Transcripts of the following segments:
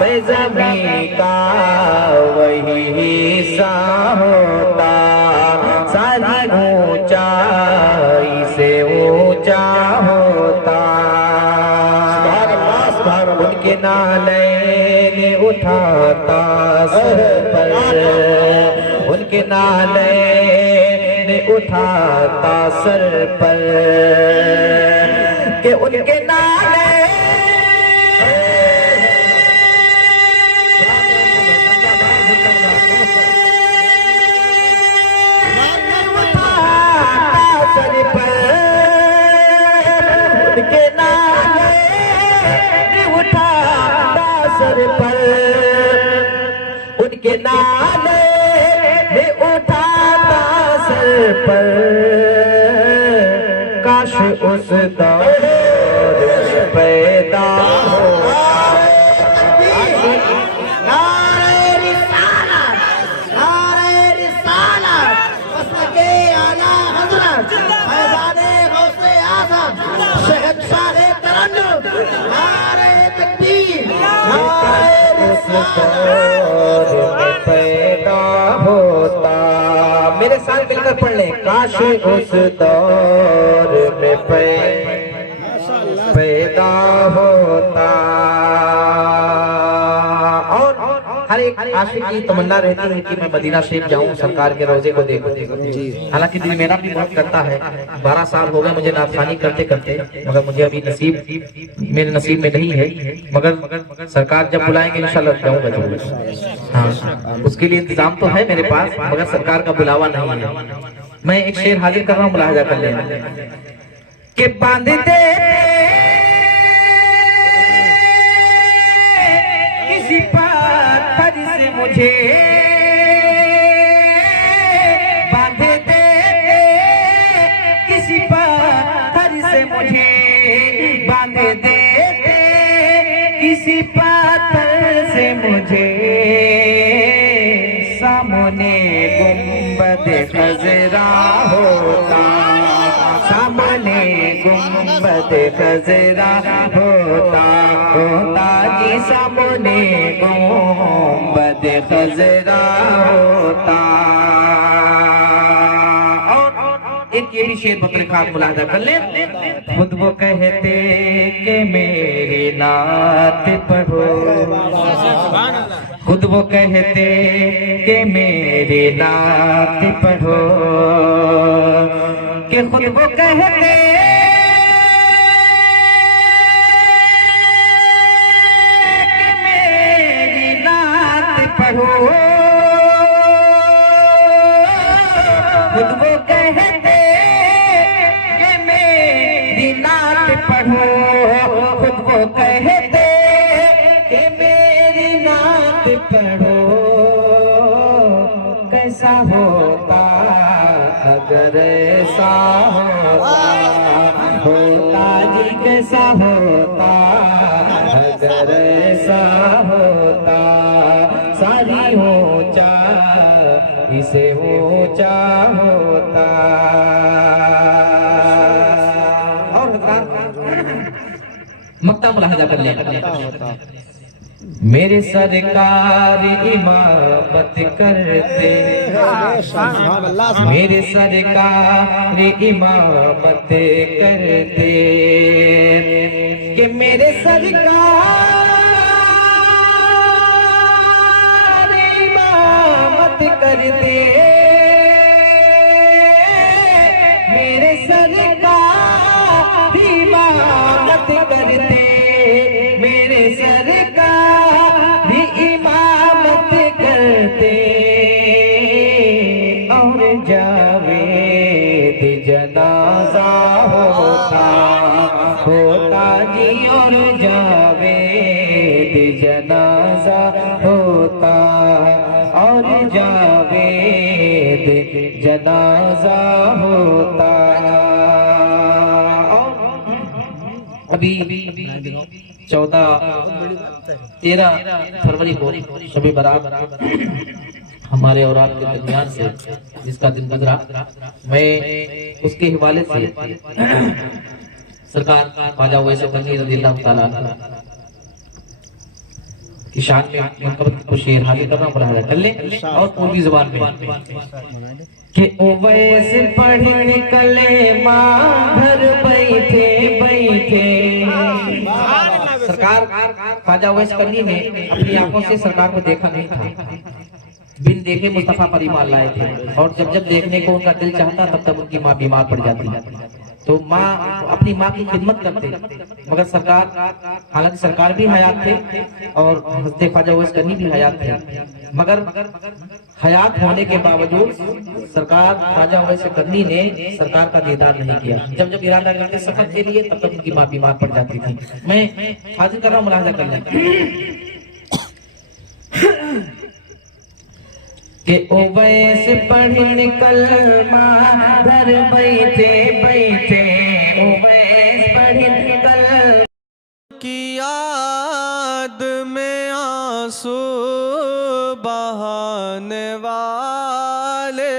बेज़मीं का वही हिस्सा होता, सारी ऊंचाई से ऊंचा होता। उनके नाले उठाता सर पर, उनके नाले उठाता सर पर, कि उनके नाले सर पर, उनके नाले उठाता सर पर। काश उस दौर में पैदा हो। नारे रिसालत, नारे रिसालत, मसलके आला हज़रत फैज़ाने गौसे आज़म शहंशाह तरन्नुम, नारे तकबीर, नारे रिसालत पैदा होता। मेरे साथ मिलकर पढ़ ले। काश उस दौर में पैदा होता। और हर एक आशिक की तमन्ना रहती है कि मैं मदीना शरीफ जाऊं, सरकार के रोजे को देखूं। हालांकि दिल मेरा भी बहुत करता है। 12 साल हो गए मुझे नाफरमानी करते करते, मगर मुझे अभी मेरे नसीब में नहीं है। मगर सरकार जब बुलाएंगे इंशाल्लाह जाऊंगा जरूर। हाँ, उसके लिए इंतजाम तो है मेरे पास, मगर सरकार का बुलावा नहीं है। मैं एक शेर हाजिर कर रहा हूँ, मुलाहिजा कर लेना। कि बांध दे किसी पत्थर से मुझे, बांध दे किसी पत्थर से मुझे, बांध दे किसी पत्थर से मुझे। सामने गुंबद खजरा होता, सामने गुंबद खजरा होता, होता जी सामने गुंबद खजरा होता। और एक ये भी शेर बकरे खास मुलाहिजा कर ले। खुद वो कहते कि मेरी नात पढ़ो, खुद वो कहते कि मेरी नात पढ़ो, कि खुद वो कहते कि मेरी नात पढ़ो, खुद वो कहते कि मेरी नात पढ़ो, खुद वो कहते कि मेरी नात पढ़ो। कैसा होता अगर ऐसा होता जी, कैसा होता अगर ऐसा होता। सारी ऊंचा इसे ऊंचा होता। और मक्ता मुलाहिजा कर ले। मेरे सरकार इमामत करते, मेरे सरकार इमामत करते, कि मेरे सरकार इमामत करते, मेरे सरकार इमामत करते, मेरे सरकार इमामत करते। और जावेद जनाजा होता, होता जी, और जावेद जनाजा होता, और जावेद जनाजा होता। अभी 13 फरवरी को शबे बारात हमारे और आपके दरमियान से जिसका दिन गुजरा, मैं उसके हवाले से सरकार ख्वाजा वैसे बनी रज़ियल्लाहु ताला की शान में मतलब कुछ शेर हाजिर करना पड़ा कर ले और पूर्वी जुबान में कि ओवैस पढ़ निकले माँ घर बैठे बैठे। सरकार ख्वाजा ओवैस करनी ने अपनी आंखों से सरकार को देखा नहीं था, बिन देखे मुस्तफा पर ईमान लाए थे, और जब जब देखने को उनका दिल चाहता तब तब उनकी माँ बीमार पड़ जाती। तो माँ अपनी माँ की खिदमत करते, मगर सरकार, हालांकि सरकार भी हयात थे और हज़रत ख्वाजा ओवैस करनी भी हयात थे, मगर हयात होने के बावजूद सरकार ख्वाजा ओवैस करनी ने सरकार का दीदार नहीं किया। जब जब इरादा करते सफर के लिए तब तक उनकी माँ बीमार पड़ जाती थी। मैं हाजिर कर रहा हूँ, मुलाहिजा कर लें कि ओवैस पढ़ निकल माँ घर बैठे बैठे, ओवैस पढ़ निकल की याद में आंसू बहाने वाले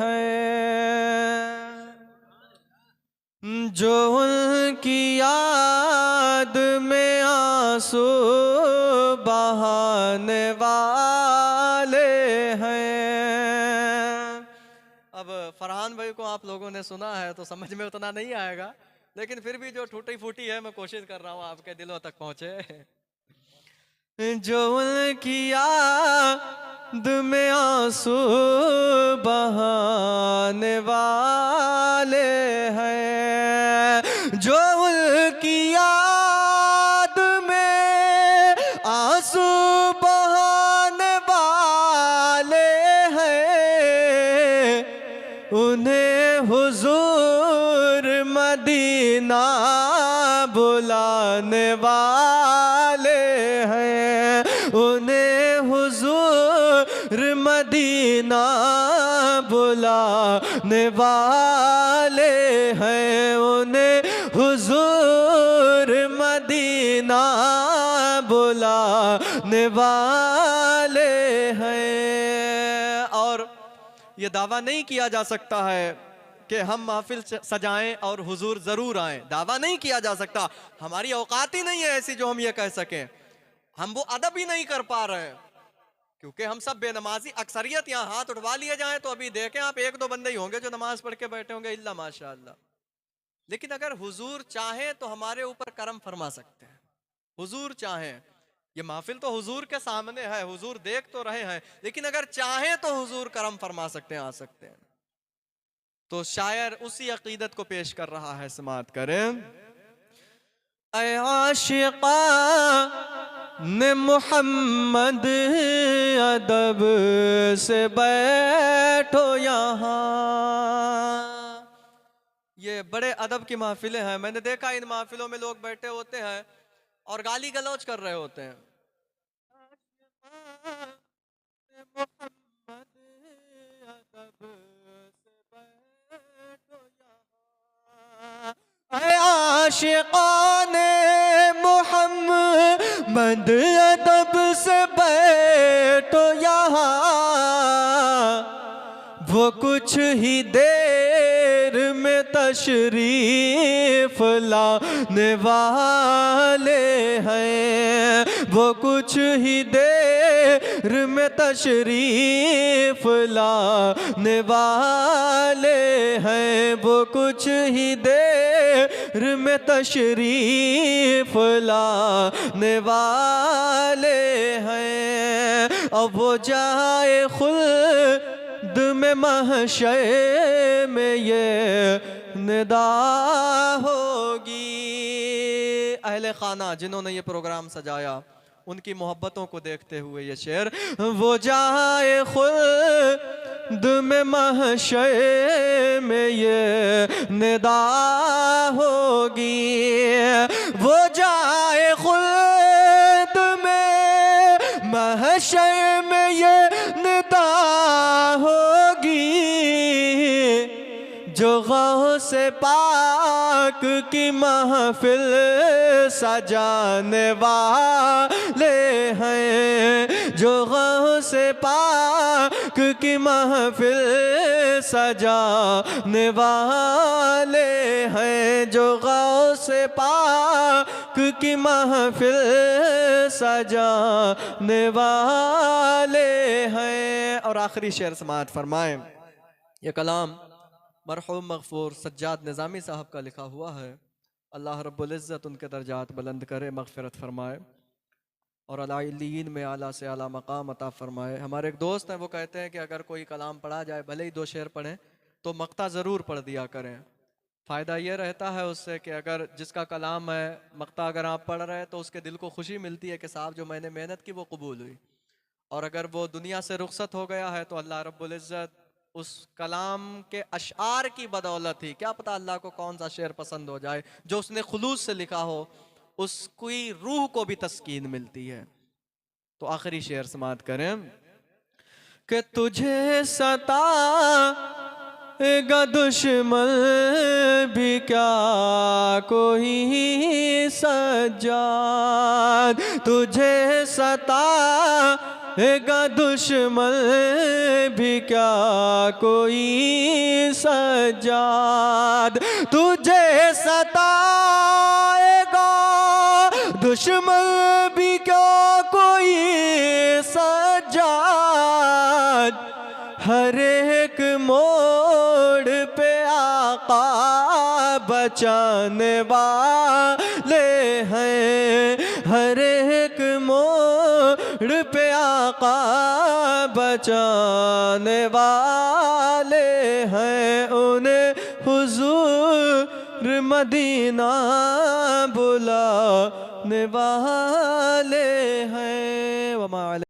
हैं, जो उनकी याद में आंसू बहाने वाले हैं। अब फरहान भाई को आप लोगों ने सुना है तो समझ में उतना नहीं आएगा, लेकिन फिर भी जो टूटी फूटी है मैं कोशिश कर रहा हूँ आपके दिलों तक पहुंचे। जो उनकी याद में आंसू बहाने वाले हैं, जो उनकी याद में आंसू बहाने वाले हैं, उन्हें हुजूर मदीना बुलाने वाले हैं, उन्हें हुजूर मदीना बुलाने वाले हैं, उन्हें हुजूर मदीना बुलाने वाले हैं। और ये दावा नहीं किया जा सकता है कि हम महफिल सजाएं और हुजूर जरूर आएं, दावा नहीं किया जा सकता, हमारी औकात ही नहीं है ऐसी जो हम ये कह सकें। हम वो अदब ही नहीं कर पा रहे हैं, क्योंकि हम सब बेनमाजी, अक्सरियत यहाँ हाथ उठवा लिए जाएं तो अभी देखें आप एक दो बंदे ही होंगे जो नमाज पढ़ के बैठे होंगे, इल्ला माशाअल्लाह। लेकिन अगर हुजूर चाहे तो हमारे ऊपर करम फरमा सकते हैं, हुजूर चाहे, ये महफिल तो हुजूर के सामने है, हुजूर देख तो रहे हैं, लेकिन अगर चाहे तो हुजूर करम फरमा सकते हैं, आ सकते हैं। तो शायर उसी अकीदत को पेश कर रहा है, समात करें। ऐ आशिका ने मोहम्मद अदब से बैठो यहाँ। ये बड़े अदब की महफिलें हैं, मैंने देखा इन महफिलों में लोग बैठे होते हैं और गाली गलौज कर रहे होते हैं। आशिक़ाने मोहम्मद अदब से बैठो यहाँ, वो कुछ ही देर में तशरीफ लाने वाले हैं, वो कुछ ही देर में तशरीफ लाने वाले हैं, वो कुछ ही देर में तशरीफ लाने वाले हैं। अब वो जाए खुल्द में महशर में ये निदा होगी। अहले खाना जिन्होंने ये प्रोग्राम सजाया उनकी मोहब्बतों को देखते हुए ये शेर, वो जाए खुल्द में महशर में ये निदा होगी, वो जाए खुल्द में महशर में ये निदा होगी, जो गौसे पाक की महफिल सजाने वाले हैं, जो गौसे से पाक की महफिल सजाने वाले हैं, जो गौ से पाक की महफिल सजाने वाले हैं। और आखिरी शेर समाअत फरमाएं। ये कलाम मरहूम मगफूर सज्जाद निज़ामी साहब का लिखा हुआ है। अल्लाह रब्बुल इज़्ज़त उनके दर्जात बुलंद करे, मग़फ़िरत फरमाए और अलाइलीन में आला से आला मकाम अता फरमाए। हमारे एक दोस्त हैं, वो कहते हैं कि अगर कोई कलाम पढ़ा जाए, भले ही 2 शेर पढ़ें, तो मक्ता ज़रूर पढ़ दिया करें। फ़ायदा ये रहता है उससे कि अगर जिसका कलाम है मक्ता अगर आप पढ़ रहे हैं तो उसके दिल को खुशी मिलती है कि साहब जो मैंने मेहनत की वो कबूल हुई। और अगर वो दुनिया से रुखसत हो गया है तो अल्लाह रब्बुल इज़्ज़त उस कलाम के अशआर की बदौलत ही, क्या पता अल्लाह को कौन सा शेर पसंद हो जाए जो उसने खुलूस से लिखा हो, उसकी रूह को भी तस्कीन मिलती है। तो आखिरी शेर समाअत करें कि तुझे सताएगा दुश्मन भी क्या कोई सज्जाद, तुझे सताएगा दुश्मन भी क्या कोई सज्जाद, तुझे सताएगा दुश्मन भी क्या कोई सज्जाद, हर एक मोड़ पे आका बचाने वाले हैं, हर एक मोड़ पे आका बचाने वाले हैं, उन्हें हुजूर मदीना बुलाने वाले हैं। वमा